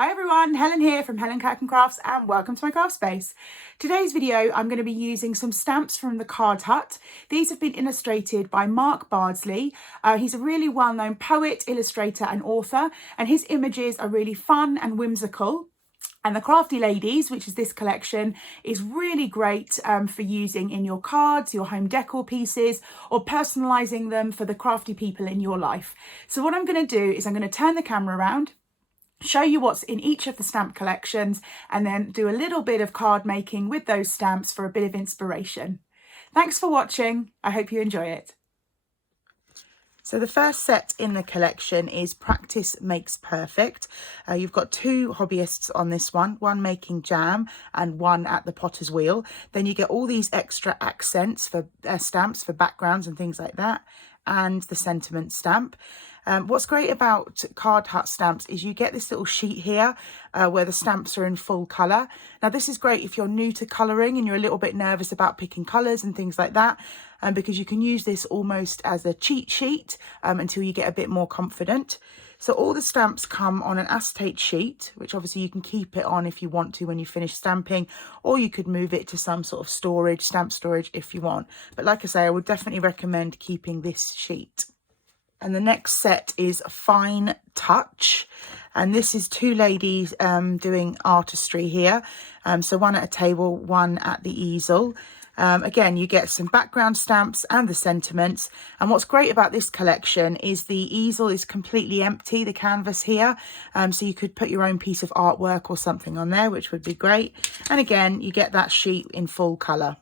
Hi everyone, Helen here from Helen Kirk & Crafts and welcome to my craft space. Today's video I'm going to be using some stamps from the Card Hut. These have been illustrated by Bardsley. He's a really well-known poet, illustrator and author, and his images are really fun and whimsical. And the Crafty Ladies, which is this collection, is really great for using in your cards, your home decor pieces, or personalising them for the crafty people in your life. So what I'm going to do is I'm going to turn the camera around, show you what's in each of the stamp collections, and then do a little bit of card making with those stamps for a bit of inspiration. Thanks for watching. I hope you enjoy it. So the first set in the collection is Practice Makes Perfect. You've got two hobbyists on this one making jam and one at the potter's wheel. Then you get all these extra accents for stamps for backgrounds and things like that, and the sentiment stamp. What's great about Card Hut stamps is you get this little sheet here where the stamps are in full colour. Now this is great if you're new to colouring and you're a little bit nervous about picking colours and things like that, because you can use this almost as a cheat sheet until you get a bit more confident. So all the stamps come on an acetate sheet, which obviously you can keep it on if you want to when you finish stamping, or you could move it to some sort of storage, stamp storage if you want. But like I say, I would definitely recommend keeping this sheet. And the next set is Fine Touch. And this is two ladies doing artistry here. So one at a table, one at the easel. Again, you get some background stamps and the sentiments. And what's great about this collection is the easel is completely empty, the canvas here. So you could put your own piece of artwork or something on there, which would be great. And again, you get that sheet in full colour.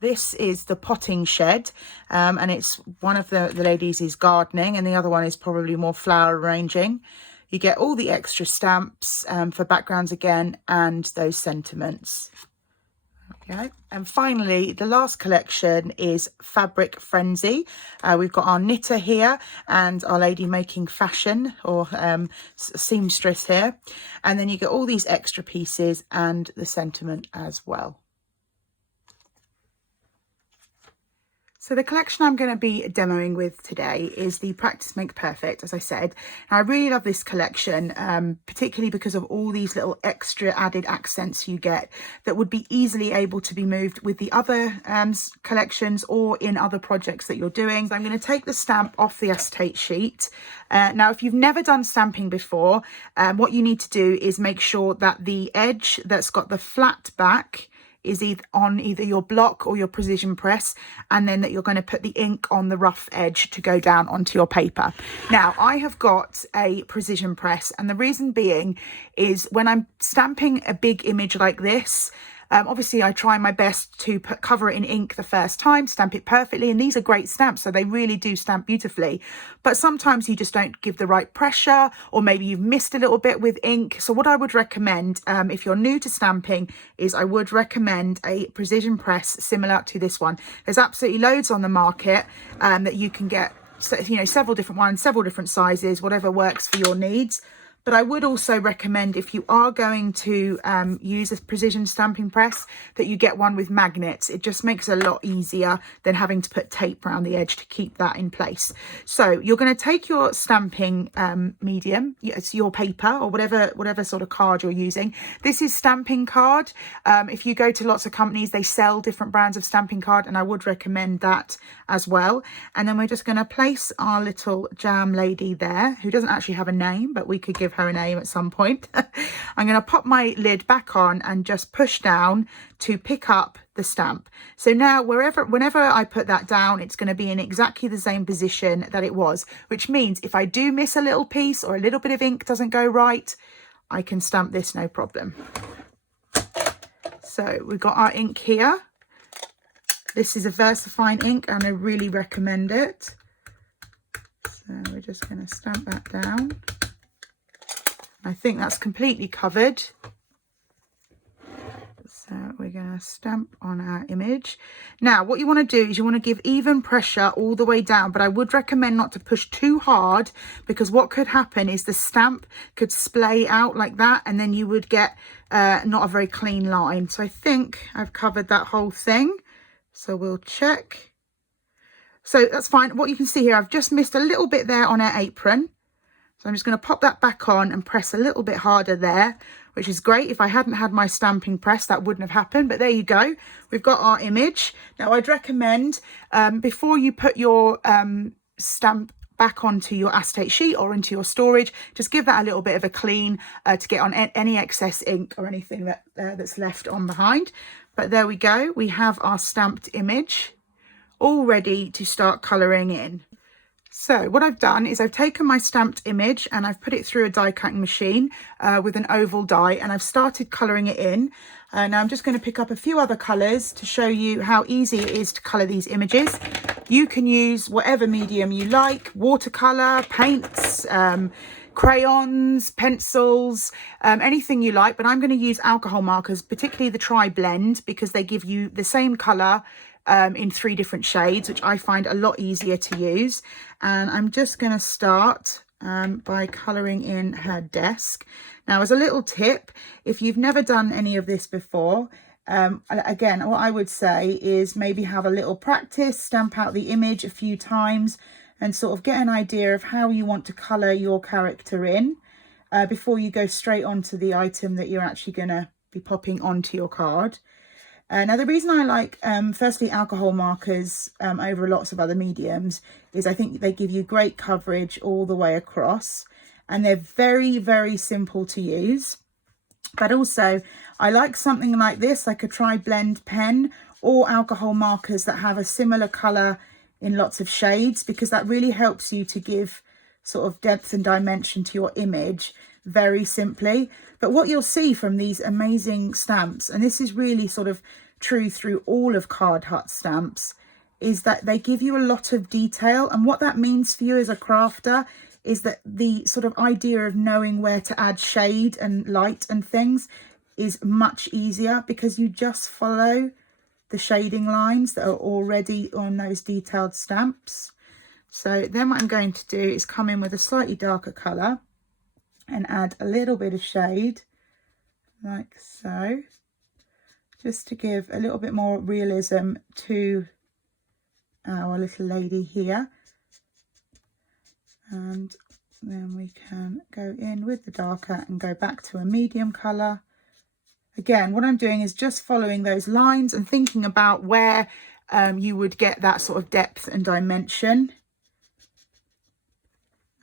This is the potting shed, and it's one of the ladies is gardening and the other one is probably more flower arranging. You get all the extra stamps for backgrounds again, and those sentiments. Okay, and finally the last collection is Fabric Frenzy. We've got our knitter here and our lady making fashion, or seamstress here, and then you get all these extra pieces and the sentiment as well. So the collection I'm going to be demoing with today is the Practice Make Perfect, as I said. Now, I really love this collection, particularly because of all these little extra added accents you get that would be easily able to be moved with the other collections or in other projects that you're doing. So I'm going to take the stamp off the acetate sheet. Now, if you've never done stamping before, what you need to do is make sure that the edge that's got the flat back is on either your block or your precision press, and then that you're going to put the ink on the rough edge to go down onto your paper. Now, I have got a precision press, and the reason being is when I'm stamping a big image like this, obviously I try my best to cover it in ink the first time, stamp it perfectly, and these are great stamps, so they really do stamp beautifully. But sometimes you just don't give the right pressure, or maybe you've missed a little bit with ink. So what I would recommend, if you're new to stamping, is I would recommend a precision press similar to this one. There's absolutely loads on the market that you can get, you know, several different ones, several different sizes, whatever works for your needs. But I would also recommend, if you are going to use a precision stamping press, that you get one with magnets. It just makes it a lot easier than having to put tape around the edge to keep that in place. So you're going to take your stamping medium, it's your paper or whatever sort of card you're using. This is stamping card. If you go to lots of companies, they sell different brands of stamping card, and I would recommend that as well. And then we're just going to place our little jam lady there, who doesn't actually have a name, but we could give her a name at some point. I'm going to pop my lid back on and just push down to pick up the stamp. So now whenever I put that down, it's going to be in exactly the same position that it was, which means if I do miss a little piece or a little bit of ink doesn't go right, I can stamp this no problem. So we've got our ink here. This is a Versafine ink and I really recommend it. So we're just going to stamp that down. I think that's completely covered. So we're going to stamp on our image. Now, what you want to do is you want to give even pressure all the way down, but I would recommend not to push too hard, because what could happen is the stamp could splay out like that, and then you would get not a very clean line. So I think I've covered that whole thing. So we'll check. So that's fine. What you can see here, I've just missed a little bit there on our apron. So I'm just going to pop that back on and press a little bit harder there, which is great. If I hadn't had my stamping press, that wouldn't have happened. But there you go. We've got our image. Now, I'd recommend before you put your stamp back onto your acetate sheet or into your storage, just give that a little bit of a clean to get on any excess ink or anything that's left on behind. But there we go. We have our stamped image all ready to start colouring in. So what I've done is I've taken my stamped image and I've put it through a die cutting machine with an oval die, and I've started colouring it in. Now I'm just going to pick up a few other colours to show you how easy it is to colour these images. You can use whatever medium you like: watercolour, paints, crayons, pencils, anything you like. But I'm going to use alcohol markers, particularly the tri-blend, because they give you the same colour in 3 different shades, which I find a lot easier to use. And I'm just going to start by colouring in her desk. Now, as a little tip, if you've never done any of this before, again, what I would say is maybe have a little practice, stamp out the image a few times and sort of get an idea of how you want to colour your character in before you go straight onto the item that you're actually going to be popping onto your card. Now, the reason I like, firstly, alcohol markers over lots of other mediums is I think they give you great coverage all the way across, and they're very, very simple to use. But also, I like something like this, like a tri-blend pen or alcohol markers that have a similar colour in lots of shades, because that really helps you to give sort of depth and dimension to your image very simply. But what you'll see from these amazing stamps, and this is really sort of true through all of Card Hut stamps, is that they give you a lot of detail. And what that means for you as a crafter is that the sort of idea of knowing where to add shade and light and things is much easier, because you just follow the shading lines that are already on those detailed stamps. So then what I'm going to do is come in with a slightly darker colour and add a little bit of shade like so, just to give a little bit more realism to our little lady here. And then we can go in with the darker and go back to a medium colour. Again, what I'm doing is just following those lines and thinking about where you would get that sort of depth and dimension.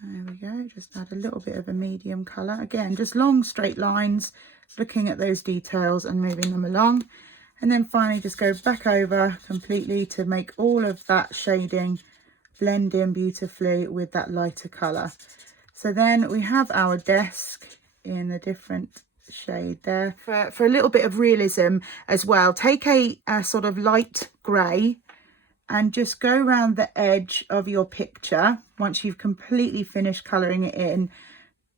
There we go, just add a little bit of a medium colour. Again, just long straight lines, looking at those details and moving them along. And then finally just go back over completely to make all of that shading blend in beautifully with that lighter colour. So then we have our desk in the different shade there. For a little bit of realism as well, take a sort of light grey and just go around the edge of your picture once you've completely finished colouring it in,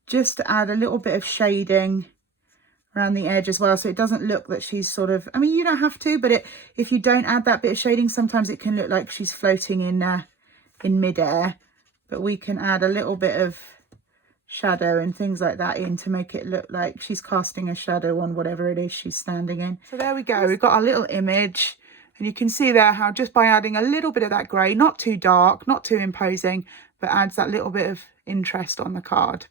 just to add a little bit of shading around the edge as well, so it doesn't look that she's sort of, I mean, you don't have to, but if you don't add that bit of shading, sometimes it can look like she's floating in midair. But we can add a little bit of shadow and things like that in to make it look like she's casting a shadow on whatever it is she's standing in. So there we go, we've got our little image, and you can see there how just by adding a little bit of that grey, not too dark, not too imposing, but adds that little bit of interest on the card.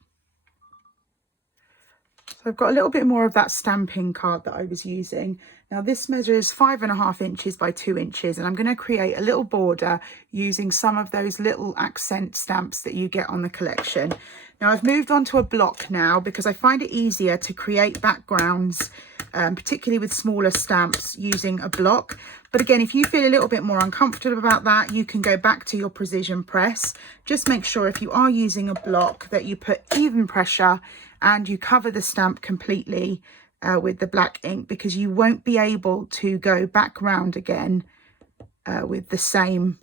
So I've got a little bit more of that stamping card that I was using. Now this measures 5.5 inches by 2 inches, and I'm going to create a little border using some of those little accent stamps that you get on the collection. Now I've moved on to a block now because I find it easier to create backgrounds, particularly with smaller stamps, using a block. But again, if you feel a little bit more uncomfortable about that, you can go back to your precision press. Just make sure if you are using a block that you put even pressure and you cover the stamp completely with the black ink, because you won't be able to go back round again with the same,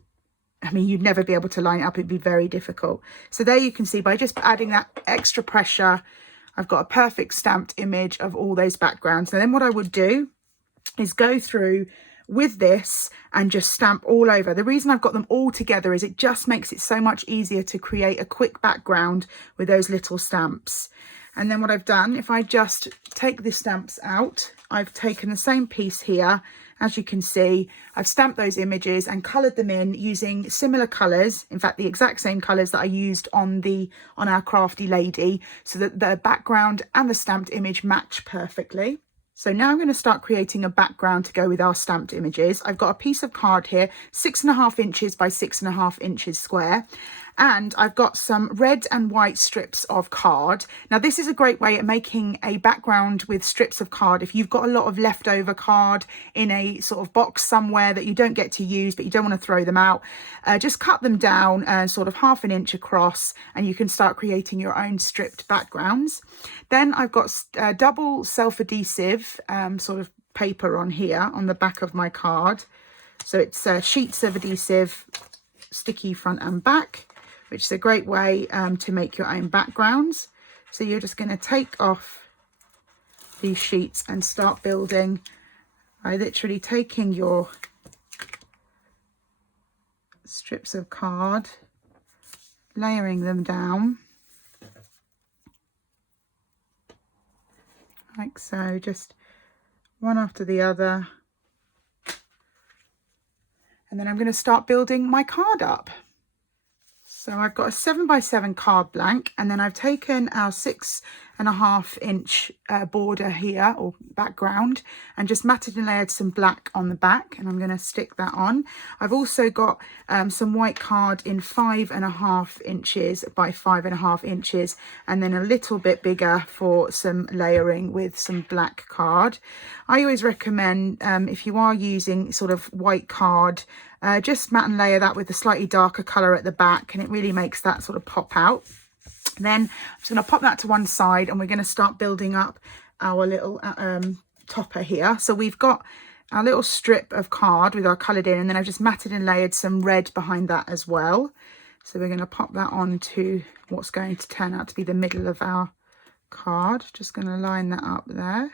I mean, you'd never be able to line it up. It'd be very difficult. So there you can see, by just adding that extra pressure, I've got a perfect stamped image of all those backgrounds. And then what I would do is go through with this and just stamp all over. The reason I've got them all together is it just makes it so much easier to create a quick background with those little stamps. And then what I've done, if I just take the stamps out, I've taken the same piece here as you can see, I've stamped those images and coloured them in using similar colours, in fact the exact same colours that I used on our Crafty Lady, so that the background and the stamped image match perfectly. So now I'm going to start creating a background to go with our stamped images. I've got a piece of card here, 6.5 inches by 6.5 inches square. And I've got some red and white strips of card. Now this is a great way of making a background with strips of card. If you've got a lot of leftover card in a sort of box somewhere that you don't get to use, but you don't want to throw them out, just cut them down sort of 1/2 inch across, and you can start creating your own stripped backgrounds. Then I've got double self-adhesive sort of paper on here on the back of my card. So it's sheets of adhesive, sticky front and back, which is a great way to make your own backgrounds. So you're just going to take off these sheets and start building by literally taking your strips of card, layering them down like so, just one after the other. And then I'm going to start building my card up. So I've got a 7 by 7 card blank, and then I've taken our 6.5 inch border here, or background, and just matted and layered some black on the back, and I'm going to stick that on. I've also got some white card in 5.5 inches by 5.5 inches, and then a little bit bigger for some layering with some black card. I always recommend, if you are using sort of white card, just mat and layer that with a slightly darker colour at the back, and it really makes that sort of pop out. Then I'm just going to pop that to one side, and we're going to start building up our little topper here. So we've got our little strip of card with our coloured in, and then I've just matted and layered some red behind that as well. So we're going to pop that onto what's going to turn out to be the middle of our card. Just going to line that up there.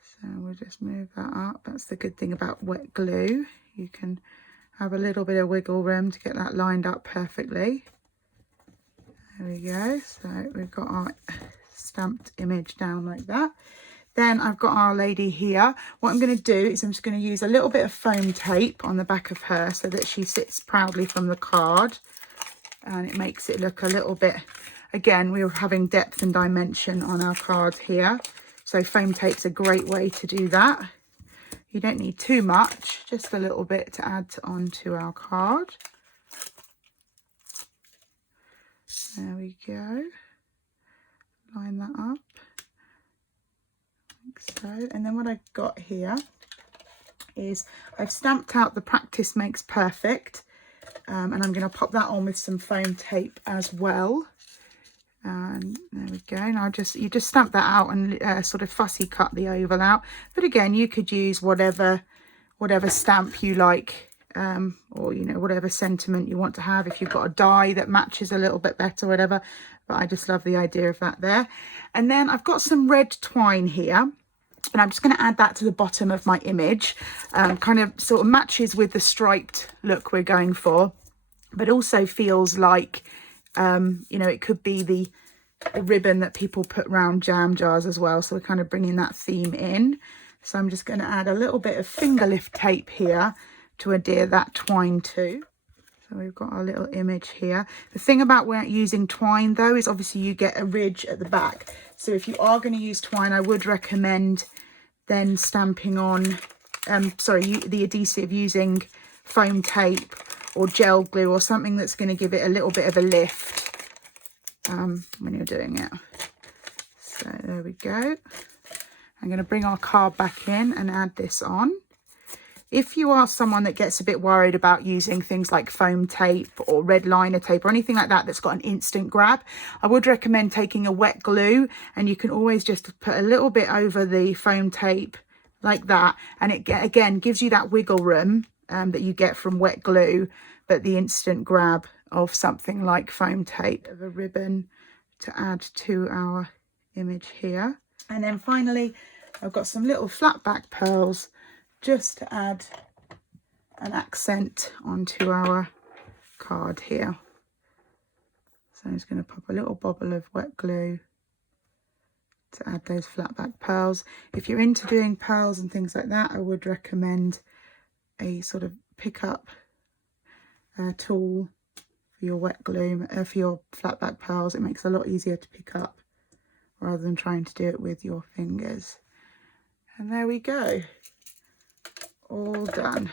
So we'll just move that up. That's the good thing about wet glue. You can have a little bit of wiggle room to get that lined up perfectly. There we go. So we've got our stamped image down like that. Then I've got our lady here. What I'm going to do is I'm just going to use a little bit of foam tape on the back of her so that she sits proudly from the card, and it makes it look a little bit, again, we were having depth and dimension on our card here. So foam tape's a great way to do that. You don't need too much, just a little bit to add onto our card. There we go. Line that up like so. And then what I've got here is I've stamped out the practice makes perfect, and I'm going to pop that on with some foam tape as well. And there we go. Now you just stamp that out and sort of fussy cut the oval out, but again you could use whatever stamp you like, or you know, whatever sentiment you want to have. If you've got a die that matches a little bit better, whatever, but I just love the idea of that there. And then I've got some red twine here, and I'm just going to add that to the bottom of my image. Kind of sort of matches with the striped look we're going for, but also feels like you know, it could be the ribbon that people put around jam jars as well. So we're kind of bringing that theme in. So I'm just going to add a little bit of fingerlift tape here to adhere that twine to. So we've got our little image here. The thing about using twine though is obviously you get a ridge at the back. So if you are going to use twine, I would recommend then stamping on, the adhesive, using foam tape or gel glue or something that's going to give it a little bit of a lift when you're doing it. So there we go. I'm going to bring our card back in and add this on. If you are someone that gets a bit worried about using things like foam tape or red liner tape or anything like that that's got an instant grab, I would recommend taking a wet glue, and you can always just put a little bit over the foam tape like that, and it again gives you that wiggle room that you get from wet glue, but the instant grab of something like foam tape, of a ribbon to add to our image here. And then finally I've got some little flat back pearls just to add an accent onto our card here. So I'm just going to pop a little bobble of wet glue to add those flat back pearls. If you're into doing pearls and things like that, I would recommend a sort of pick up tool for your wet glue, for your flat back pearls. It makes it a lot easier to pick up rather than trying to do it with your fingers. And there we go, all done,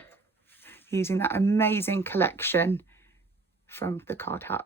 using that amazing collection from the Card Hut.